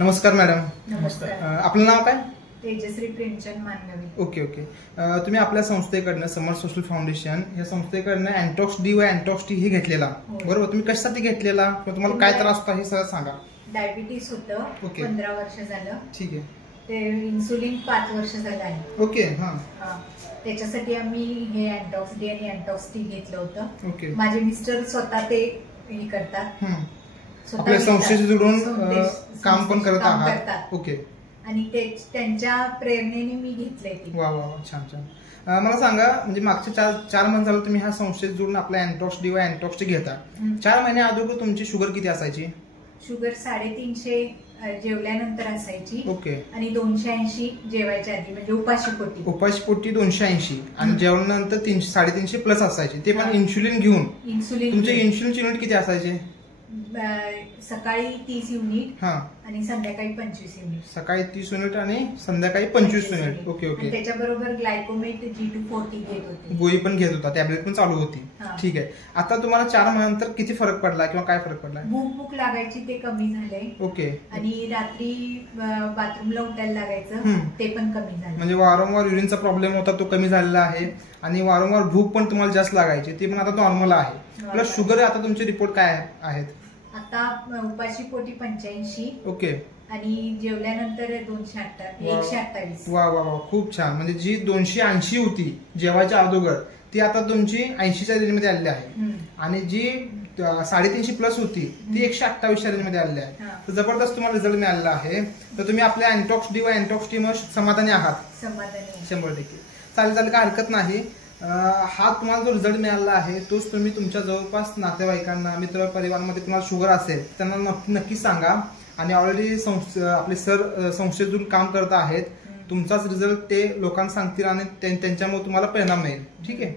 नमस्कार मॅडम. नमस्कार. आपलं नाव काय? तेजश्री प्रेमचंद मानवी. ओके. तुम्ही आपल्या संस्थेकडनं समर सोशल फाउंडेशन या संस्थेकडनं अँटॉक्स डी व अँटॉक्स टी हे घेतलेला, बरोबर? तुम्ही कशासाठी घेतलेला किंवा तुम्हाला काय त्रास होता हे सगळं सांगा. डायबिटीस होतं. 15 वर्ष झालं. ठीक आहे. ते इन्सुलिन 5 वर्ष झालं आहे. ओके. हा, त्याच्यासाठी आम्ही हे अँटॉक्स डी आणि अँटॉक्स टी घेतलं होतं. ओके. माझे मिस्टर स्वतः ते हे करतात, आपल्या संस्थेशी जोडून काम पण करत आहात. ओके. आणि त्यांच्या प्रेरणेने मी घेतलंय ते. वा वा, छान छान. मला सांगा, म्हणजे मागच्या 4 महिने झालं तुम्ही ह्या संस्थेत जोडून आपल्या अँटॉक्स डी व अँटॉक्स टी घेता. 4 महिने अगोदर तुमची शुगर किती असायची? शुगर 350 जेवल्यानंतर असायची. ओके. आणि 280 जेवायच्या आधी, म्हणजे उपाशी पोटी 280 आणि जेवणानंतर 350 प्लस असायची, ते पण इन्शुलिन घेऊन. तुमचे इन्शुलिनचे युनिट किती असायचे? सकाळी 30 युनिट आणि संध्याकाळी 25 युनिट. सकाळी 30 युनिट आणि संध्याकाळी 25 युनिट. Okay okay. त्याच्याबरोबर ग्लायकोमेट G240 घेत होते. गोळी पण घेत होता, टॅबलेट पण चालू होती. ठीक आहे. आता तुम्हाला 4 महिन्यानंतर किती फरक पडला किंवा काय फरक पडला? भूक लागायची ते कमी झाले. ओके. आणि रात्री बाथरूमला उठायला लागायचं ते पण कमी झालं. म्हणजे वारंवार युरिनचा प्रॉब्लेम होता तो कमी झालेला आहे आणि वारंवार भूक पण तुम्हाला जास्त लागायची ती पण आता नॉर्मल आहे. प्लस शुगर आता तुमचे रिपोर्ट काय आहेत? आता उपाशी पोटी 85. ओके. आणि जेवल्यानंतर 128. वा वा वा, खूप छान. म्हणजे जी 280 होती जेवायच्या अगोदर ती आता तुमची 80च्या रेंजमध्ये आलेली आहे. आणि जी 350 प्लस होती ती 128च्या रेंजमध्ये आलेली आहे. तर जबरदस्त तुम्हाला रिझल्ट मिळालेला आहे. तर तुम्ही आपल्या अँटॉक्स डी व अँटॉक्स टी मध्ये समाधानी आहात? समाधानी. 100%. चालेल, काय हरकत नाही. हा तुम्हाला जो रिझल्ट मिळाला आहे तोच तुम्ही तुमच्या जवळपास नातेवाईकांना, मित्र परिवारामध्ये तुम्हाला शुगर असेल त्यांना नक्की सांगा. आणि ऑलरेडी आपले सर संस्थेतून काम करत आहेत. तुमचाच रिझल्ट ते लोकांना सांगतील आणि त्यांच्यामुळे तुम्हाला परिणाम मिळेल. ठीक आहे.